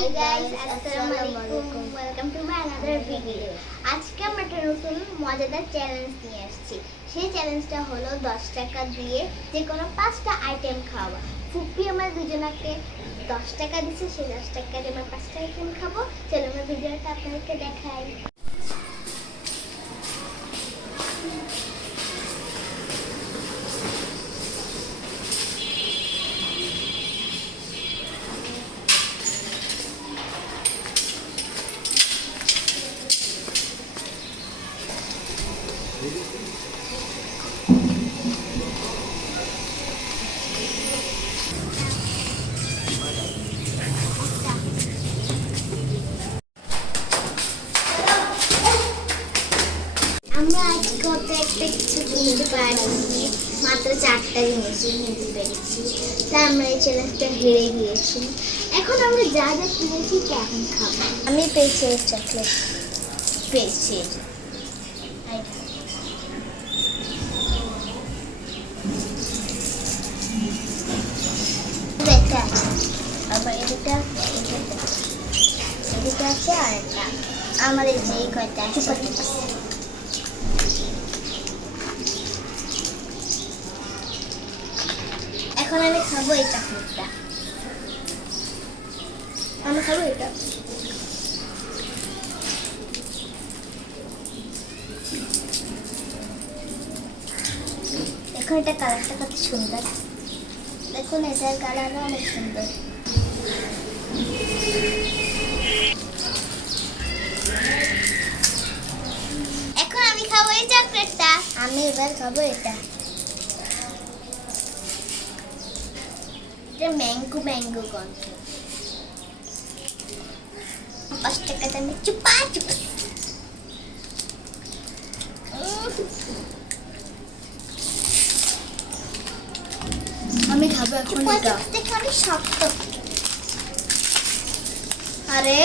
Hi guys, আসসালামু আলাইকুম। Welcome to my another video. আজকে আমরা একটা নতুন মজাদার চ্যালেঞ্জ নিয়ে আসছি। সেই চ্যালেঞ্জটা হলো 10 টাকা দিয়ে যে কোনো 5টা আইটেম খাওয়া। ফুপি আমার দুজনাকে 10 টাকা দিচ্ছে, সেই 10 টাকা দিয়ে আমরা 5টা আইটেম খাবো। চলো আমরা ভিডিওটা আপনাদেরকে দেখাই। আমরা আজকে কত একটা কিছু কিনতে পারিনি, মাত্র 4টা জিনিসই কিনতে পেরেছি, তাই আমরা এই চ্যালেঞ্জটা হেরে গিয়েছি। এখন আমরা যা যা কিনেছি এখন খাবো। আমি পেয়েছি এই চকলেট, পেয়েছি এটা আছে, আবার এটা আছে, আর একটা আমাদের যে কয়টা আছে। এখন আমি খাবো এই চকলেটটা, আমি খাবো এটা। দেখুন এটা কালারটা কত সুন্দর, দেখুন এটার কালারও অনেক সুন্দর। এখন আমি খাবো এই চকলেটটা, আমি এবার খাবো এটা। ম্যাঙ্গো ম্যাঙ্গো গন্ধ। 5 টাকাতে আমি চুপা চুপা। আমি খাবো এখন এটা। দেখো অনেক শক্ত। আরে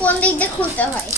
কোন দিক দিয়ে খুলতে হয়?